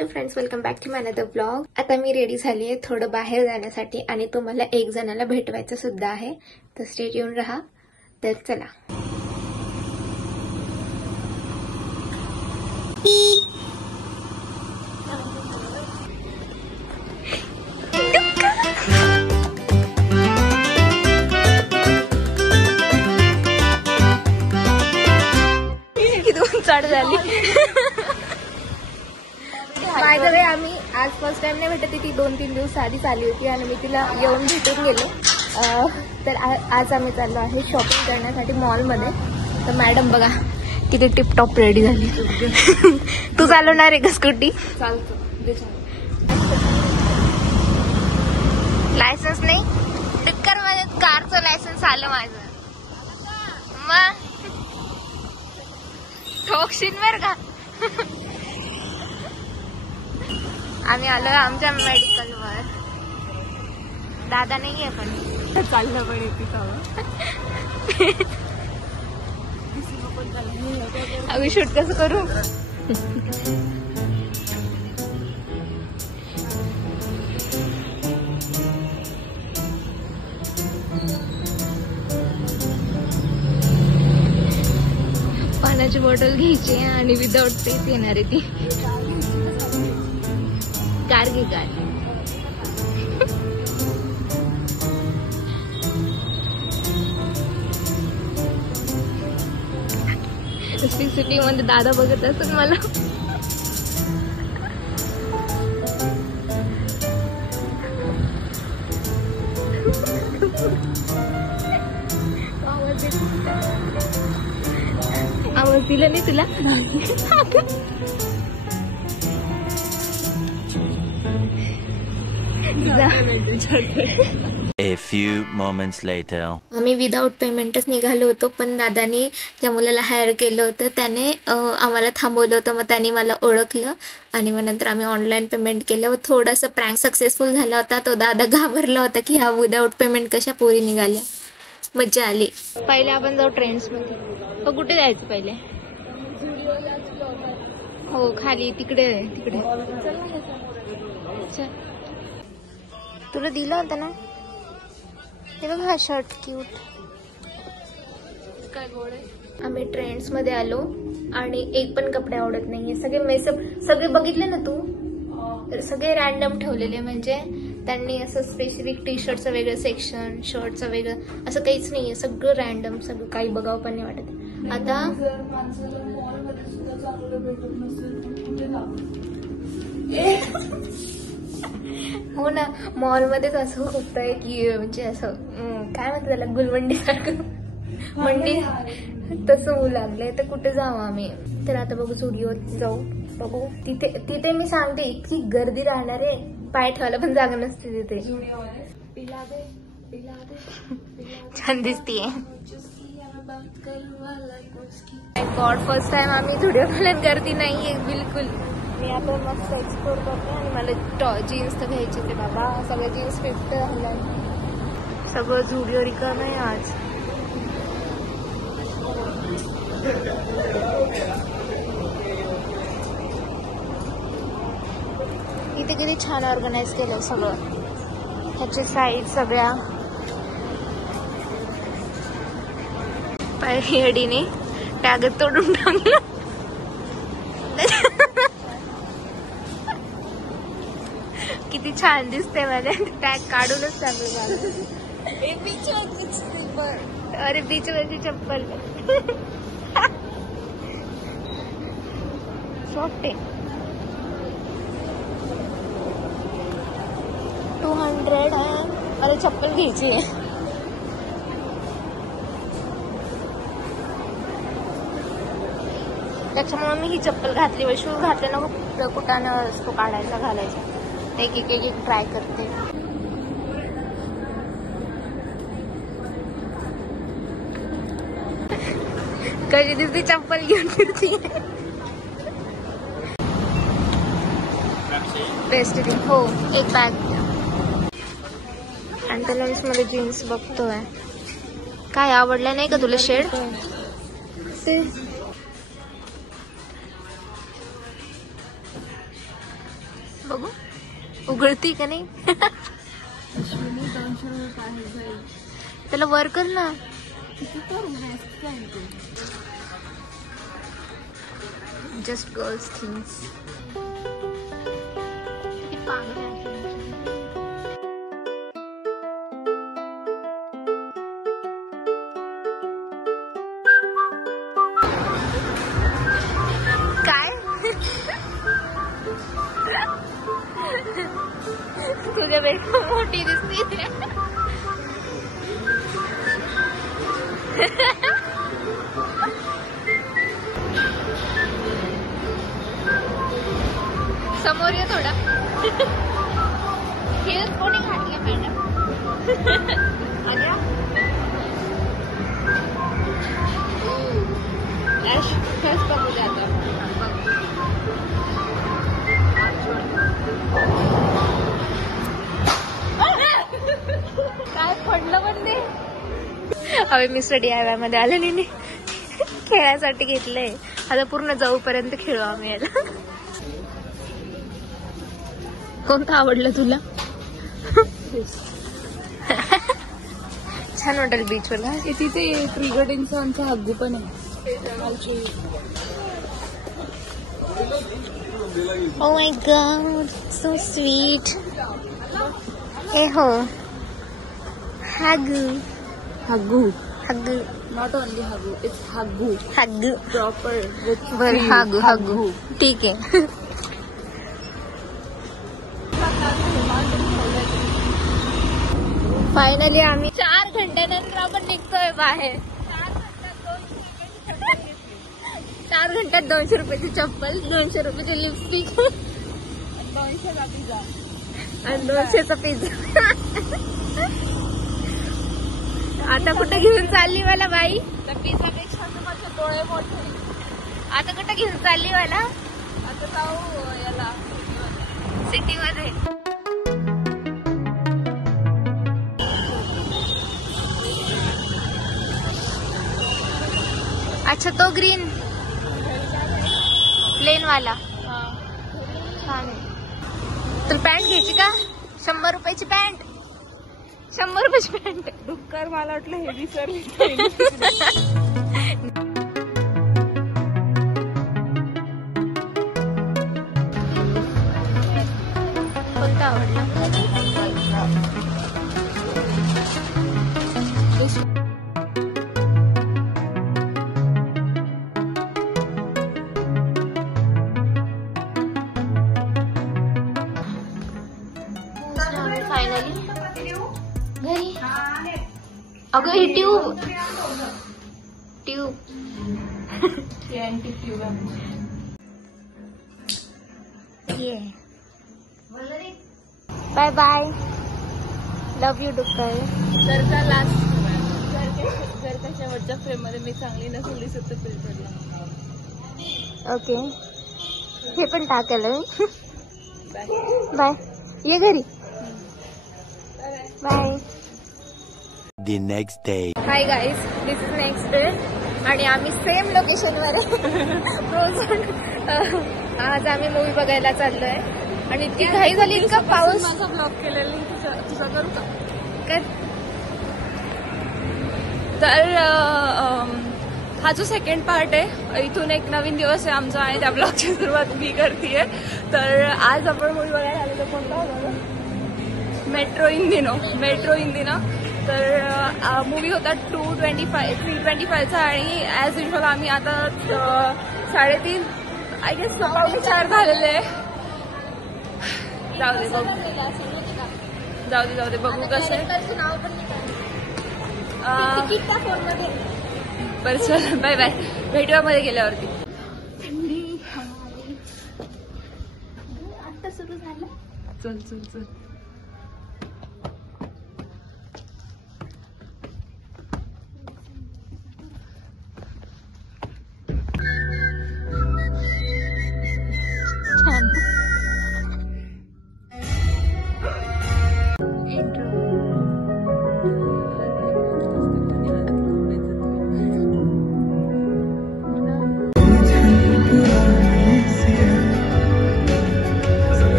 Hello friends, welcome back to my another blog. आता मी ready झाली आहे थोडं बाहेर जाण्यासाठी आणि तुम्हाला एक जणाला भेटवायचं सुद्धा आहे, तर स्टे ट्यून रहा। तर चला, चढ झाली। बाय द वे, आम्ही आज फर्स्ट टाइम नाही भेटत, ती 2-3 दिवस आधीच आली होती आणि मी तिला येऊन भेटून गेले। तर आज आम्ही चाललो आहे शॉपिंग करण्यासाठी मॉलमध्ये। तर मॅडम बघा किती टिपटॉप रेडी झाली। तू चालवणार आहे का स्कूटी? चालतो। लायसन्स नाही, टिक्कर मध्ये कारचं लायसन्स आलं माझं। मग ठोकशील बर का? आम्ही आलो आमच्या मेडिकलवर। दादा नाहीये पण चाललं पण येते आम्ही शूट कसं करू? पाण्याची बॉटल घ्यायची आणि विदाउट पेस येणार आहे ती। कार घे कार। सीसीटीव्ही मध्ये दादा बघत असेल मला। आवाज दिला नाही तुला? A few moments later. आम्ही विदाउट पेमेंटच निघालो होतो, पण दादानी ज्या मुलाला हायर केलं होतं त्याने आम्हाला थांबवलं होतं। मग त्याने मला ओळखलं आणि मग नंतर आम्ही ऑनलाईन पेमेंट केलं व थोडासा प्रँक सक्सेसफुल झाला होता। तो दादा घाबरला होता की हा विदाउट पेमेंट कशा पोरी निघाल्या। मज्जा आली। पहिले आपण जाऊ ट्रेंड्स मध्ये। तो कुठे जायचं पहिले? हो, खाली तिकडे तिकडे। तुला दिलं होतं ना? हे बघ, हा शर्ट क्यूट काय गोड आहे। आम्ही ट्रेंड्स मध्ये आलो आणि एक पण कपडे आवडत नाहीये। सगळे मेसअप सगळे बघितले ना तू? सगळे रॅन्डम ठेवलेले, म्हणजे त्यांनी असं स्पेसिफिक टी शर्टचं वेगळं सेक्शन, शर्टचं वेगळं असं काहीच नाहीये। सगळं रॅन्डम, सगळं काही बघावं पण नाही वाटत। आता हो ना, मॉल मध्येच असं होतंय की म्हणजे असं काय म्हणतात त्याला, गुलमंडी सारखं मंडी तसं होऊ लागलंय। तर कुठे जाऊ आम्ही? तर आता बघू, झुडिओत जाऊ। बघू तिथे मी सांगते इतकी गर्दी राहणार आहे, पाय ठेवायला पण जागा नसते तिथे। छान दिसतीये। गॉड, फर्स्ट टाइम आम्ही झुडिओ गर्दी नाहीये बिलकुल। मी आता मस्त एक्सप्लोर करते आणि मला जीन्स तर घ्यायचे ते बाबा। सगळं जीन्स 50 हल्ला, सगळं झुडिओ रिकाम आहे आज। इथे किती छान ऑर्गनाइज केलंय सगळं, ह्याची साईड सगळ्या पायडीने टॅग तोडून टाकलं। किती छान दिसते, मला टॅग काढूनच टाकलं मला। अरे बीचवरची चप्पल सॉफ्ट आहे। 200 आहे, मला चप्पल घ्यायची आहे। त्याच्यामुळे मी ही चप्पल घातली। व शूज घातले ना, खूप कुठानं असतो काढायचा घालायचा। एक एक एक एक ट्राय करते। कशी दिसती चप्पल घेऊन फिरती। बेस्ट हो, एक बॅग। पॅन्टलन्स मध्ये जीन्स बघतोय। काय आवडलं नाही का तुला शेड? बघू उघडती का नाही. त्याला वर कर ना. Just girls things. काय तुझ्यापेक्षा मोठी दिसते. समोर ये थोडा. हे कोणी घातले मॅडम. बघू जाता काय पडलं पण ते. हवे मिस्टर DIY मध्ये आले नाही. खेळायसाठी घेतलंय. आता पूर्ण जाऊपर्यंत खेळू आम्ही याला. कोणतं आवडलं तुला. छान वाटेल बीच वर. तिथे क्रिकेटिंगचा आमचा हग्गू पण आहे. Oh my god, so sweet. Hey ho. Huggu. हग्गू. Huggu. नॉट ओनली हग्गू, इट्स हग्गू. Huggu. प्रॉपर विथ बर huggu huggu. ठीक आहे. फायनली आम्ही 4 घंट्यानंतर आपण निघतोय बाहेर. 4 घंट्यात 200 रुपयाची चप्पल, 200 रुपयाची लिपस्टिक, 200चा पिझ्झा आणि 200चा पिझ्झा. आता कुठं घेऊन चालली मला बाई. त्या पिझ्झापेक्षा माझे डोळे मोठे. आता कुठं घेऊन चालली मला. आता जाऊ याला सिटी मध्ये. अच्छा तो ग्रीन प्लेन वाला छान आहे. तुला पॅन्ट घ्यायची का. 100 रुपयाची पॅन्ट. 100 रुपयाची पॅन्ट. डुक्कर मला वाटलं हे विसरली. कोणता आवडला. फायनली घरी. अगं ही ट्यूब ये. Bye bye. लव यू डुक्कर. जर का लास्ट जर का शेवटच्या फ्रेम मध्ये मी चांगली नसेल दिसत तर फिल्टरला. ओके हे पण टाकलं. बाय. ये घरी. Bye. The next day. Hi guys, this is next day आणि आम्ही सेम लोकेशनवर आज आम्ही मूवी बघायला चाललोय आणि इतकी घाई झाली. इतका पाऊस. माझा ब्लॉग केलेला तुझा करू का. काय तर हा जो सेकंड पार्ट आहे, इथून एक नवीन दिवस आहे आमचा आणि त्या ब्लॉगची सुरुवात मी करतेय. तर आज आपण मूवी बघायला आलेलो. कोणता होता. मेट्रो इंदिनो. तर मूवी होता 3:25चा आणि ॲज युजल आम्ही आता 3:30 आय गेस 4:15 झालेले आहे. जाऊ दे बघू कसं आहे. बरं चल बाय बाय. भेटूया मध्ये गेल्यावरती. आता सुरू झालं. चल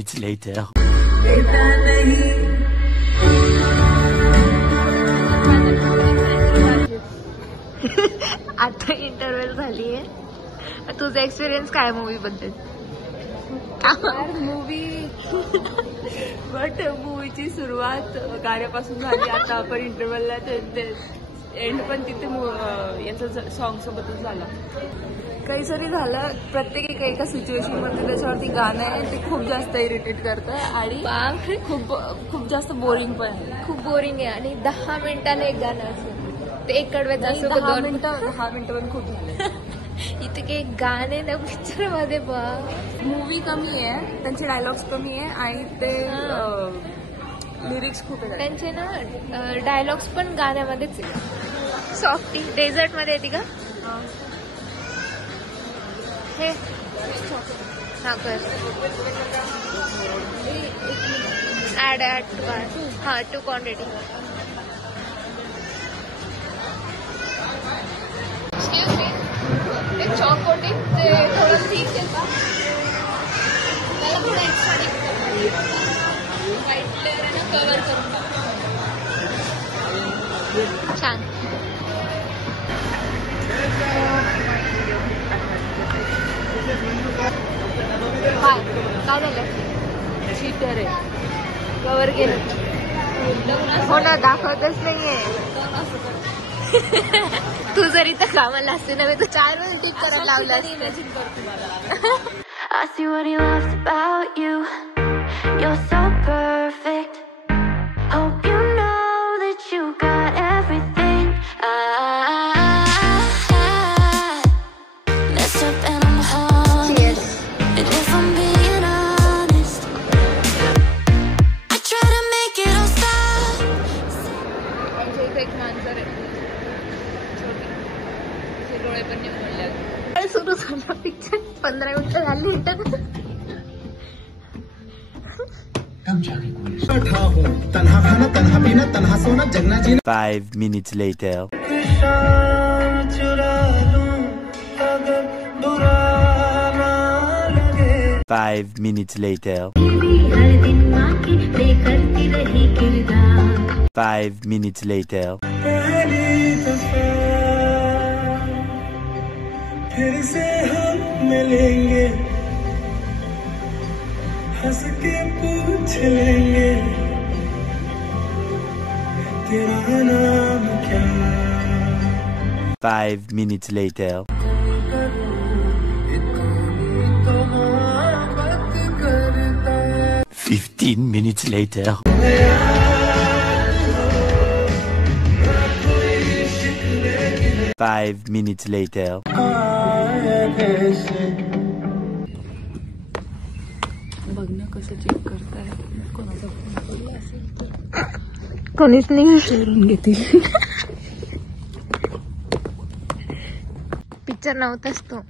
minutes later. आता इंटरव्ह्यू झालीये. तुझा एक्सपिरियन्स काय मूवी बद्दल? मूवी बट मूवीची सुरुवात गाण्यापासून झाली. आता आपण इंटरव्हलला एंड पण तिथे याचं सॉंग सोबतच झालं. काही जरी झालं, प्रत्येक एका सिच्युएशन मध्ये त्याच्यावरती गाणं आहे ते खूप जास्त इरिटेट करतं आणि खूप जास्त बोरिंग पण आहे. खूप बोरिंग आहे आणि 10 मिनिटाने एक गाणं असं ते एक कडव्याचं असं 10 मिनिटं पण खूप झाले. इथे काही गाणे ना पिक्चर मध्ये बघ. मूवी कमी आहे, त्यांचे डायलॉग्स कमी आहे आणि ते लिरिक्स खूप आहे त्यांचे ना डायलॉग्स पण गाण्यामध्येच आहे. सॉफ्टी डेझर्ट मध्ये येते का हे हा कर ऍड हा 2 क्वांटिटी. एक्सक्यूज मी, ते चॉक कोटिंग ते थोडं ठीक आहे का? त्याला थोडं एक्स्ट्रा व्हाईट लेअर आहे ना कव्हर करून टाक. छान. काय झालं? चीटर आहे, कव्हर केलं. हो ना, दाखवतच नाहीये. तू जर इथं कामाला असते ना, मी तू 4 वेळेस टिप करायला लावलं असतं. I see what he loves about you. You're so perfect. Hope you know that you got everything. Mess up and I'm honest. And if I'm being honest, I try to make it all stop. आमच्या इथे एक मांजर आहे छोटी, तिचे डोळे पण नाही बोलले. सुरू झाला पिक्चर, 15 मिनिटं झाली. तन्हा खाना तन्हा पीना तन्हा सोना जगना जीना. 5 minutes later. 5 minutes later. 5 minutes later. फिर से हम मिलेंगे, हंस के पूछ लेंगे तेरा नाम क्या. 5 minutes later. 15 minutes later. Five minutes later. बघ ना कसं चेक करताय. कोणाचा फोन असेल कोणीच नाही. चोरून घेतील. पिक्चर नव्हताच तो.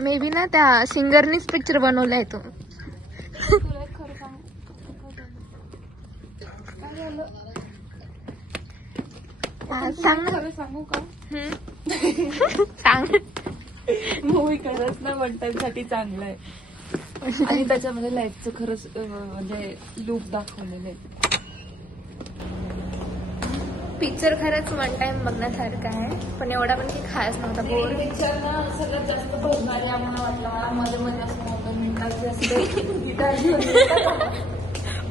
मे बी ना त्या सिंगरनीच पिक्चर बनवलाय तो. सांग ना. सांगू का? सांग. मूवी खरंच ना वंटांसाठी चांगलं आहे आणि त्याच्यामध्ये लाईफचं खरंच म्हणजे लूक दाखवलेलं आहे. पिक्चर खरंच वन टाइम बघण्यासारखं आहे, पण एवढा पण काही खास नव्हता. बोर पिक्चर ना सगळ्यात जास्त बघणारे आम्हाला वाटलं. मला मध्ये मध्ये असं मिनिटात जास्त गिटार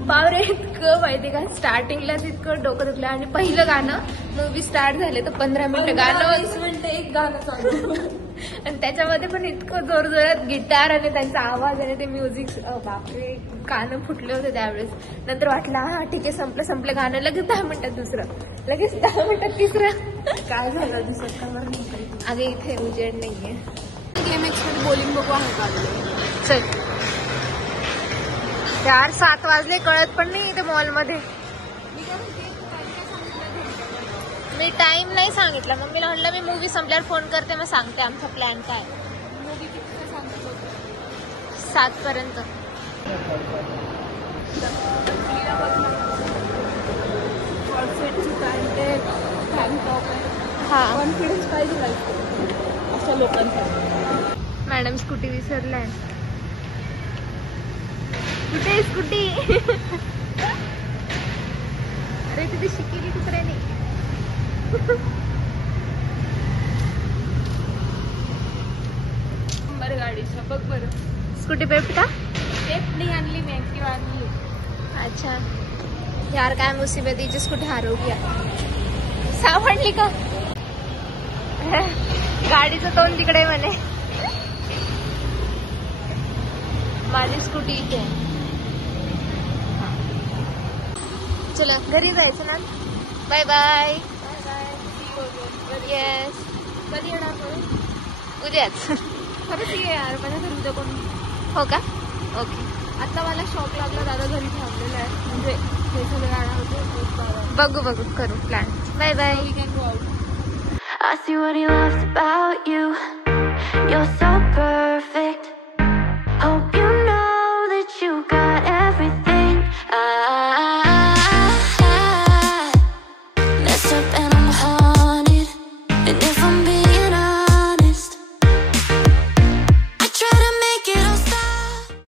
बावरे इतकं माहिती का, स्टार्टिंगलाच इतकं डोकं दुखलं आणि पहिलं गाणं मूवी स्टार्ट झाले तर 15 मिनिटं गाणं 20 मिनिटं एक गाणं चालू आणि त्याच्यामध्ये पण इतकं जोरजोरात गिटार आणि त्यांचा आवाज आणि ते म्युझिक. बापरे, कानं फुटले होते त्यावेळेस. नंतर वाटलं हा ठीक आहे, संपलं गाणं. लगेच 10 मिनिटात दुसरं, लगेच 10 मिनिटात तिसरं. काय झालं दिसत का बरं नाही. अगे इथे उजेड नाहीये. गेमएक्स मध्ये बॉलिंग बघू आहे का? चल यार, 7 वाजले, कळत पण नाही इथे मॉलमध्ये. मी टाइम नाही सांगितला. मम्मीला म्हटलं मी मूवी संपल्यावर फोन करते, मग सांगते आमचा प्लॅन काय. मूवी किती सांगितलं 7 पर्यंत. हा, कॉन्फिडन्स पाहिजे लाईफ अशा लोकांचा. मॅडम स्कूटी विसरलाय. कुठे स्कूटी? अरे तिथे शिकेली कुत्र्याने. बरं गाडीचा बघ बरं. स्कूटी पेप्ट का? टेप नाही आणली मी, ऍक्टिव्ह आणली. अच्छा यार काय मुसीबतीची स्कूटी हरवली आहे. सापडली का? गाडीचं तोंड तिकडे म्हणे. माझी स्कूटी इथे आहे. चला घरी जायचं ना. Bye bye. येस. कधी येणार तुम्ही? उद्याच. खरंच ये यार, माझ्या घरी उद्या कोण. हो का? ओके. आता मला शॉक लागला, दादा घरी थांबलेला आहे. म्हणजे हे सगळं गाणं होतं. बघू बघू करू plan. Bye bye. We can go out. I see what he loves about you. You're so perfect.